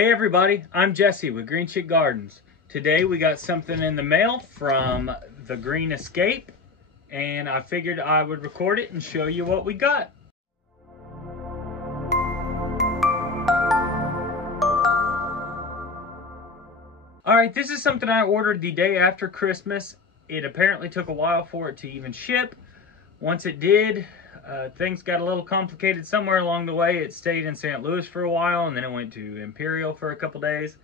Hey everybody, I'm Jesse with Green Chick Gardens. Today we got something in the mail from the Green Escape, and I figured I would record it and show you what we got. Alright, this is something I ordered the day after Christmas. It apparently took a while for it to even ship. Once it did, things got a little complicated somewhere along the way. It stayed in St. Louis for a while, and then it went to Imperial for a couple days.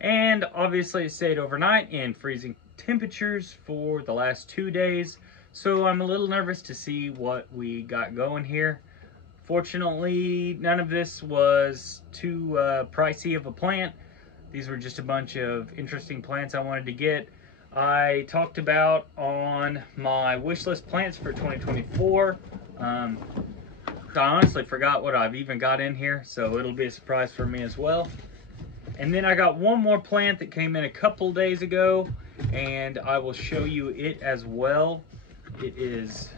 And obviously it stayed overnight in freezing temperatures for the last 2 days. So I'm a little nervous to see what we got going here. Fortunately, none of this was too pricey of a plant. These were just a bunch of interesting plants I wanted to get. I talked about on my wish list plants for 2024. I honestly forgot what I've even got in here, so it'll be a surprise for me as well. And then I got one more plant that came in a couple days ago, and I will show you it as well. It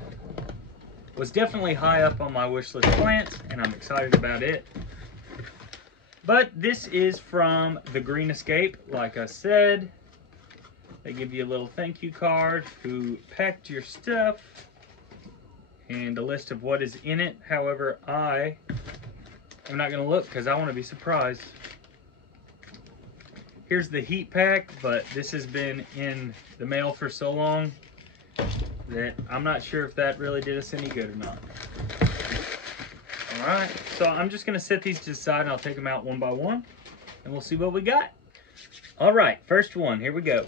was definitely high up on my wish list plants, and I'm excited about it. But this is from the Green Escape, like I said. They give you a little thank you card, who packed your stuff, and a list of what is in it. However, I am not going to look because I want to be surprised. Here's the heat pack, but this has been in the mail for so long that I'm not sure if that really did us any good or not. All right, so I'm just going to set these to the side, and I'll take them out one by one, and we'll see what we got. All right, first one, here we go.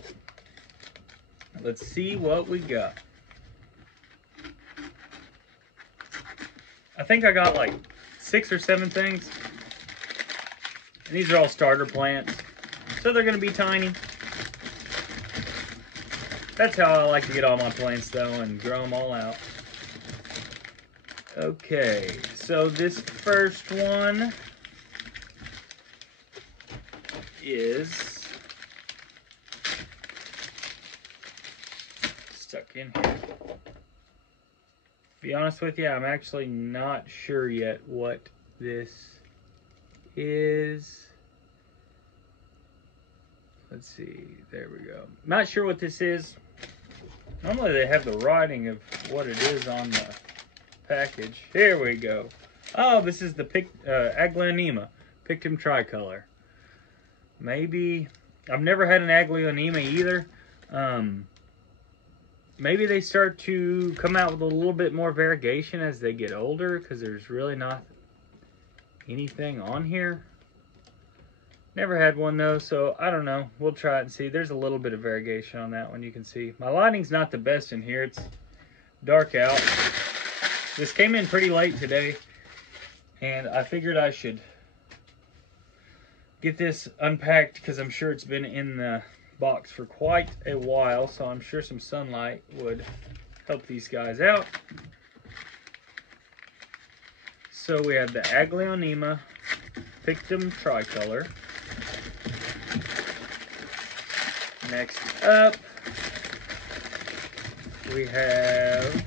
Let's see what we got. I think I got like 6 or 7 things. And these are all starter plants, so they're going to be tiny. That's how I like to get all my plants though, and grow them all out. Okay, so this first one is stuck in here. To be honest with you, I'm actually not sure yet what this is. Let's see, there we go. Not sure what this is. Normally they have the writing of what it is on the package. Here we go. Oh, this is the Aglaonema, pictum tricolor. Maybe, I've never had an Aglaonema either. Maybe they start to come out with a little bit more variegation as they get older, because there's really not anything on here. Never had one though, so I don't know. We'll try it and see. There's a little bit of variegation on that one, you can see. My lighting's not the best in here. It's dark out. This came in pretty late today, and I figured I should get this unpacked because I'm sure it's been in the box for quite a while, so I'm sure some sunlight would help these guys out. So we have the Aglaonema pictum tricolor. Next up, we have,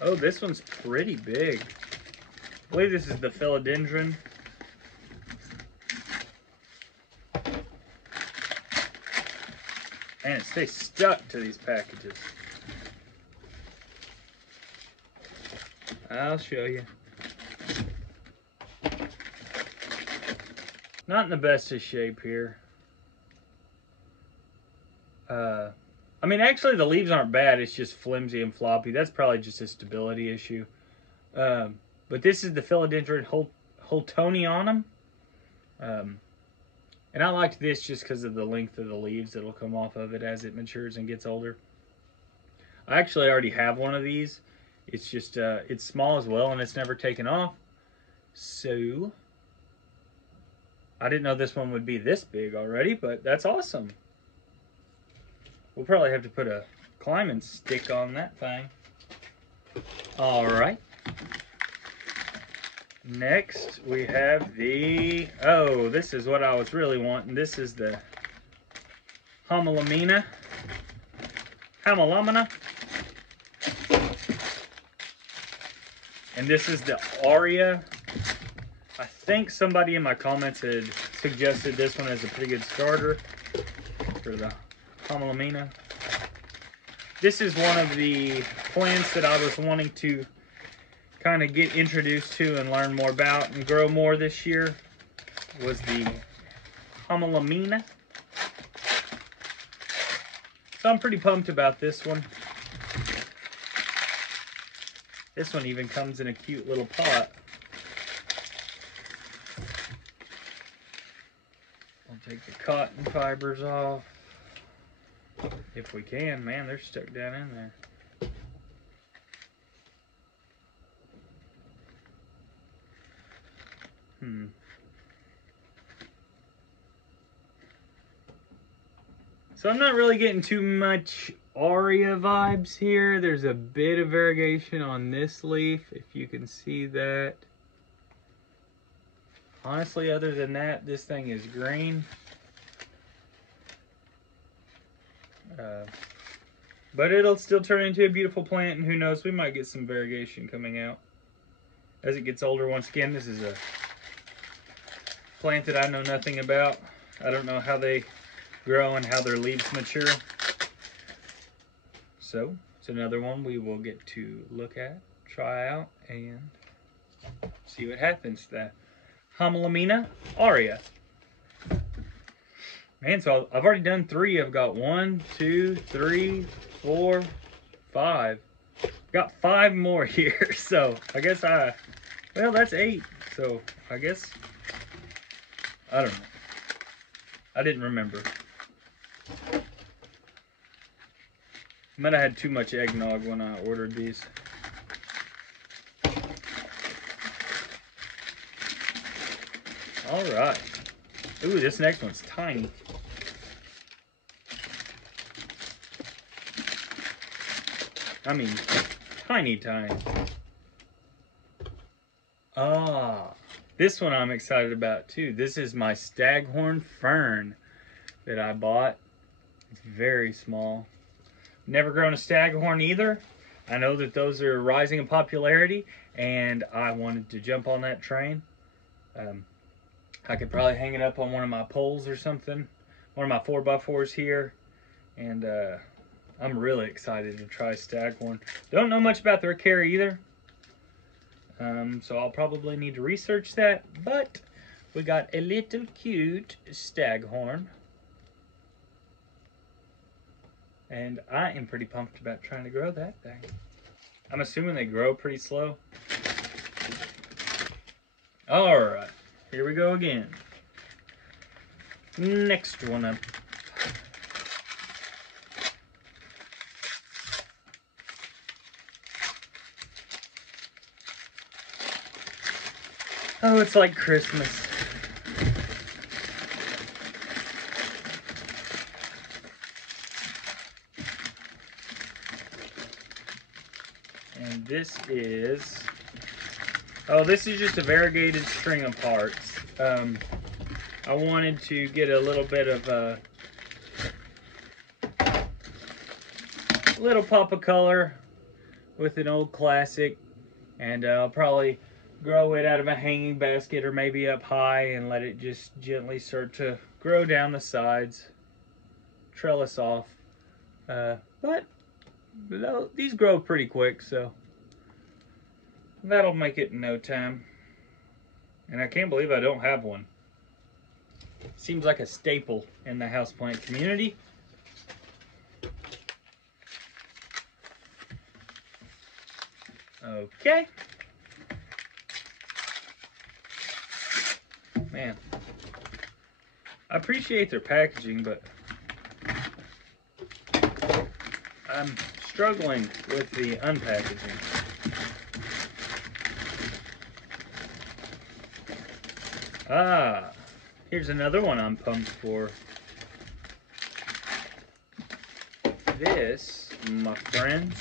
oh, this one's pretty big. I believe this is the philodendron. And it stays stuck to these packages. I'll show you. Not in the best of shape here. I mean, actually the leaves aren't bad. It's just flimsy and floppy. That's probably just a stability issue. But this is the philodendron Holtonionum. And I liked this just because of the length of the leaves that'll come off of it as it matures and gets older. I actually already have one of these. It's just, it's small as well, and it's never taken off. So, I didn't know this one would be this big already, but that's awesome. We'll probably have to put a climbing stick on that thing. All right. Next, we have the, oh, this is what I was really wanting. This is the Hamalomena. And this is the Aria. I think somebody in my comments had suggested this one as a pretty good starter for the homelamina. This is one of the plants that I was wanting to kind of get introduced to and learn more about and grow more this year, was the homelamina. So I'm pretty pumped about this one. This one even comes in a cute little pot. I'll take the cotton fibers off. If we can, man, they're stuck down in there. So I'm not really getting too much aria vibes here. There's a bit of variegation on this leaf, if you can see that. Honestly, other than that, this thing is green. But it'll still turn into a beautiful plant, and who knows, we might get some variegation coming out as it gets older. Once again, this is a plant that I know nothing about. I don't know how they grow and how their leaves mature. So it's another one we will get to look at, try out, and see what happens. The homelamina aurea. Man, so I've already done 3. I've got 1, 2, 3, 4, 5. Got 5 more here. So I guess well, that's 8. So I guess, I don't know. I didn't remember. Might have had too much eggnog when I ordered these. All right. Ooh, this next one's tiny. I mean, tiny, tiny. Ah, this one I'm excited about too. This is my staghorn fern that I bought. It's very small. Never grown a staghorn either. I know that those are rising in popularity, and I wanted to jump on that train. I could probably hang it up on one of my poles or something, one of my 4x4s here, and I'm really excited to try staghorn. Don't know much about the rickeria either, so I'll probably need to research that, but we got a little cute staghorn. And I am pretty pumped about trying to grow that thing. I'm assuming they grow pretty slow. All right, here we go again. Next one up. Oh, it's like Christmas. And this is, this is just a variegated string of hearts. I wanted to get a little bit of a little pop of color with an old classic, and I'll probably grow it out of a hanging basket or maybe up high and let it just gently start to grow down the sides, trellis off. But these grow pretty quick, so that'll make it in no time. And I can't believe I don't have one. Seems like a staple in the houseplant community. Okay. Man, I appreciate their packaging, but I'm struggling with the unpackaging. Ah, here's another one I'm pumped for. This, my friends,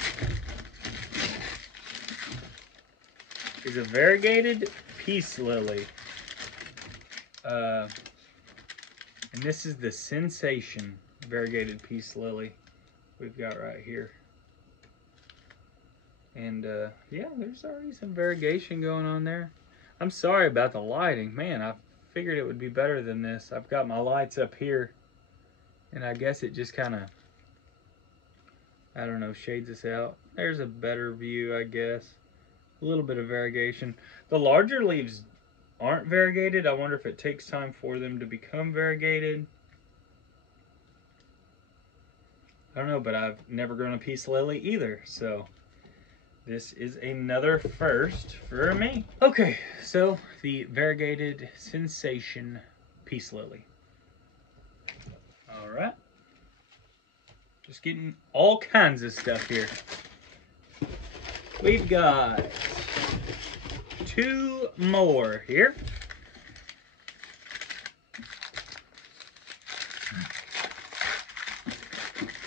is a variegated peace lily. And this is the Sensation variegated peace lily we've got right here. And yeah, there's already some variegation going on there. I'm sorry about the lighting. Man, I figured it would be better than this. I've got my lights up here, and I guess it just kind of, I don't know, shades us out. There's a better view, I guess. A little bit of variegation. The larger leaves aren't variegated. I wonder if it takes time for them to become variegated. I don't know, but I've never grown a peace lily either, so this is another first for me. Okay, so the variegated sensation peace lily. All right. Just getting all kinds of stuff here. We've got 2 more here.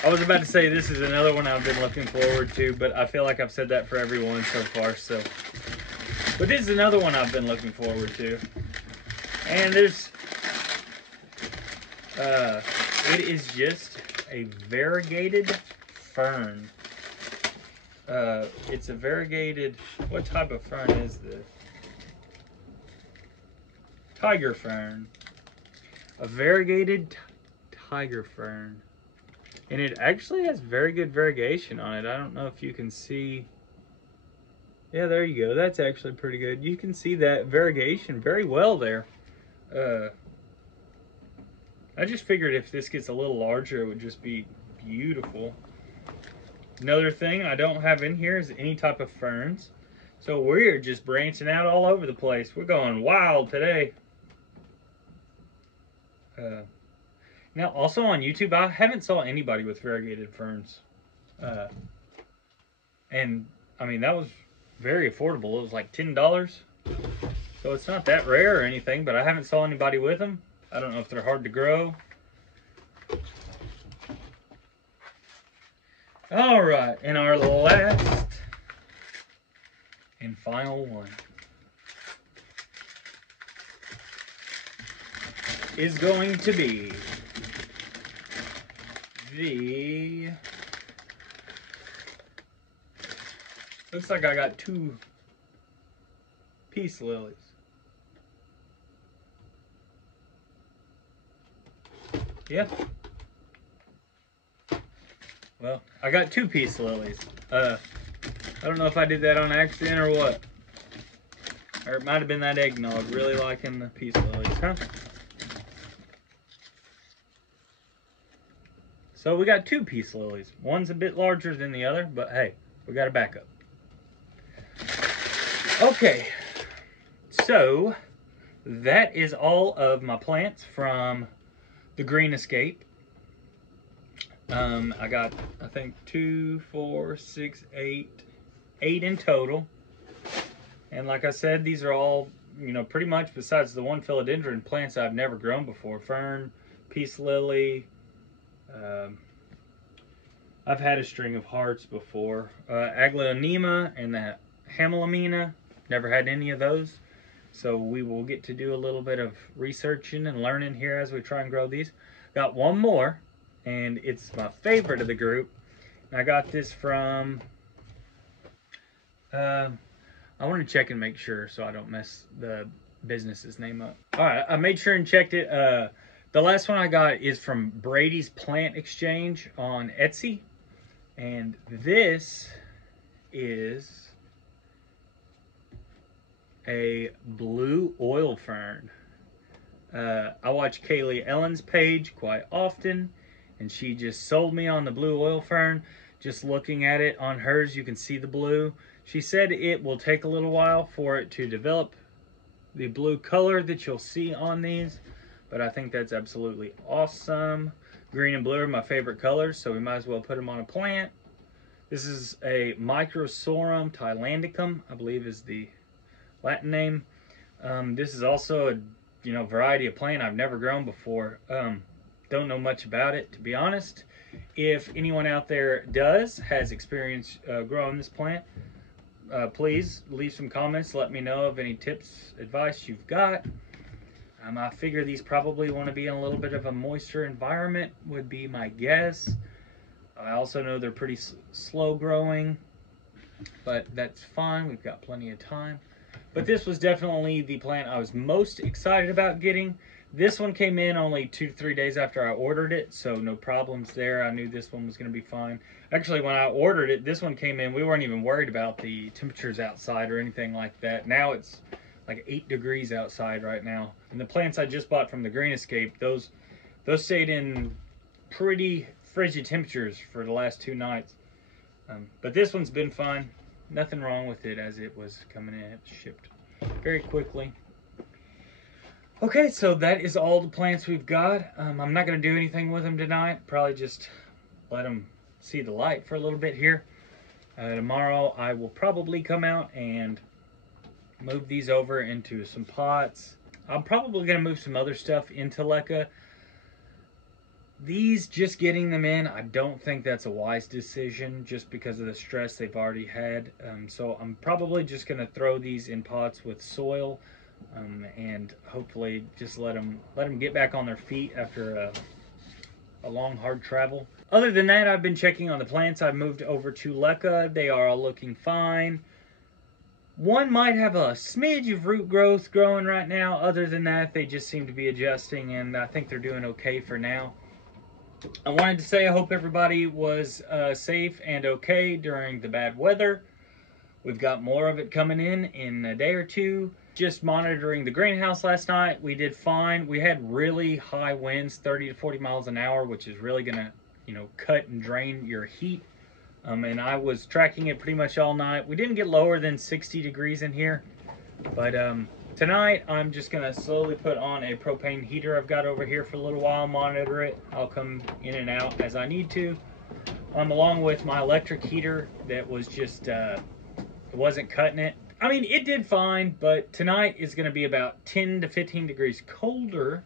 I was about to say this is another one I've been looking forward to, but I feel like I've said that for everyone so far, so. But this is another one I've been looking forward to. And there's, it is just a variegated fern. It's a variegated, what type of fern is this? Tiger fern. A variegated tiger fern. And it actually has very good variegation on it. I don't know if you can see. Yeah, there you go. That's actually pretty good. You can see that variegation very well there. I just figured if this gets a little larger, it would just be beautiful. Another thing I don't have in here is any type of ferns. So we're just branching out all over the place. We're going wild today. Now, also on YouTube, I haven't saw anybody with variegated ferns. And, I mean, that was very affordable. It was like $10. So it's not that rare or anything, but I haven't saw anybody with them. I don't know if they're hard to grow. All right, and our last and final one is going to be the, looks like I got 2 peace lilies. Yeah. Well, I got 2 peace lilies. I don't know if I did that on accident or what. Or it might have been that eggnog. Really liking the peace lilies, huh? So we got 2 peace lilies. One's a bit larger than the other, but hey, we got a backup. Okay, so that is all of my plants from the Green Escape. I got, I think, 2, 4, 6, 8 in total. And like I said, these are all, you know, pretty much besides the one philodendron plants I've never grown before. Fern, peace lily. I've had a string of hearts before. Aglaonema and the Hamelimena. Never had any of those. So we will get to do a little bit of researching and learning here as we try and grow these. Got one more, and it's my favorite of the group. I got this from, I want to check and make sure so I don't mess the business's name up. All right, I made sure and checked it. The last one I got is from Brady's Plant Exchange on Etsy. And this is a blue oil fern. I watch Kaylee Ellen's page quite often, and she just sold me on the blue oil fern. Just looking at it on hers, you can see the blue. She said it will take a little while for it to develop the blue color that you'll see on these, but I think that's absolutely awesome. Green and blue are my favorite colors, so we might as well put them on a plant. This is a Microsorum thailandicum, I believe is the Latin name. This is also a variety of plant I've never grown before. Don't know much about it, to be honest. If anyone out there has experience growing this plant, please leave some comments. Let me know of any tips, advice you've got. I figure these probably want to be in a little bit of a moisture environment, would be my guess. I also know they're pretty slow growing, but that's fine. We've got plenty of time. But this was definitely the plant I was most excited about getting. This one came in only 2 to 3 days after I ordered it, so no problems there. I knew this one was going to be fine. Actually, when I ordered it, this one came in, we weren't even worried about the temperatures outside or anything like that. Now it's like 8 degrees outside right now. And the plants I just bought from the Green Escape, those stayed in pretty frigid temperatures for the last 2 nights. But this one's been fine. Nothing wrong with it as it was coming in. It shipped very quickly. Okay, so that is all the plants we've got. I'm not going to do anything with them tonight. Probably just let them see the light for a little bit here. Tomorrow I will probably come out and move these over into some pots. I'm probably going to move some other stuff into LECA. These, just getting them in, I don't think that's a wise decision just because of the stress they've already had. So I'm probably just going to throw these in pots with soil and hopefully just let them get back on their feet after a long, hard travel. Other than that, I've been checking on the plants I've moved over to LECA. They are all looking fine. One might have a smidge of root growth growing right now. Other than that, they just seem to be adjusting, and I think they're doing okay for now. I wanted to say I hope everybody was safe and okay during the bad weather. We've got more of it coming in a day or two. Just monitoring the greenhouse last night, we did fine. We had really high winds, 30 to 40 miles an hour, which is really gonna, cut and drain your heat. And I was tracking it pretty much all night. We didn't get lower than 60 degrees in here, but tonight I'm just gonna slowly put on a propane heater I've got over here for a little while, monitor it. I'll come in and out as I need to, along with my electric heater that was just, it wasn't cutting it. I mean, it did fine, but tonight is gonna be about 10 to 15 degrees colder,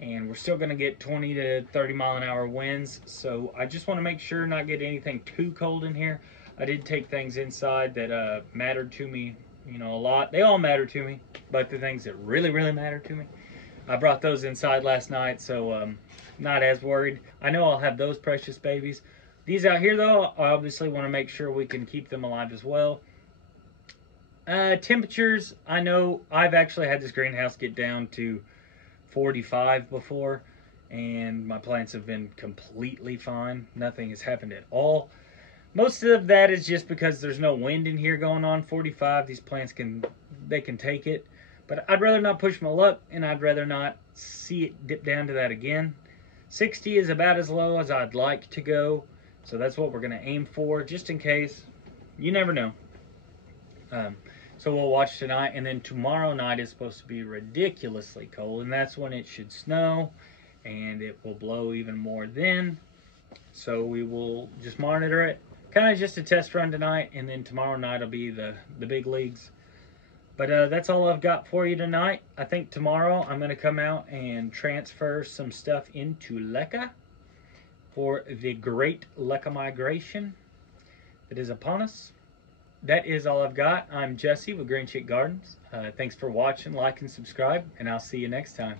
and we're still gonna get 20 to 30 mile an hour winds. So I just wanna make sure not get anything too cold in here. I did take things inside that mattered to me, a lot. They all matter to me, but the things that really, really matter to me, I brought those inside last night, so not as worried. I know I'll have those precious babies. These out here though, I obviously wanna make sure we can keep them alive as well. Temperatures, I know I've actually had this greenhouse get down to 45 before, and my plants have been completely fine. Nothing has happened at all. Most of that is just because there's no wind in here going on 45. These plants can take it, but I'd rather not push my luck, and I'd rather not see it dip down to that again. 60 is about as low as I'd like to go, so that's what we're gonna aim for, just in case. You never know. So we'll watch tonight, and then tomorrow night is supposed to be ridiculously cold, and that's when it should snow, and it will blow even more then. So we will just monitor it. Kind of just a test run tonight, and then tomorrow night will be the big leagues. But that's all I've got for you tonight. I think tomorrow I'm going to come out and transfer some stuff into LECA for the great LECA migration that is upon us. That is all I've got. I'm Jesse with Green Chick Gardens. Thanks for watching, like, and subscribe, and I'll see you next time.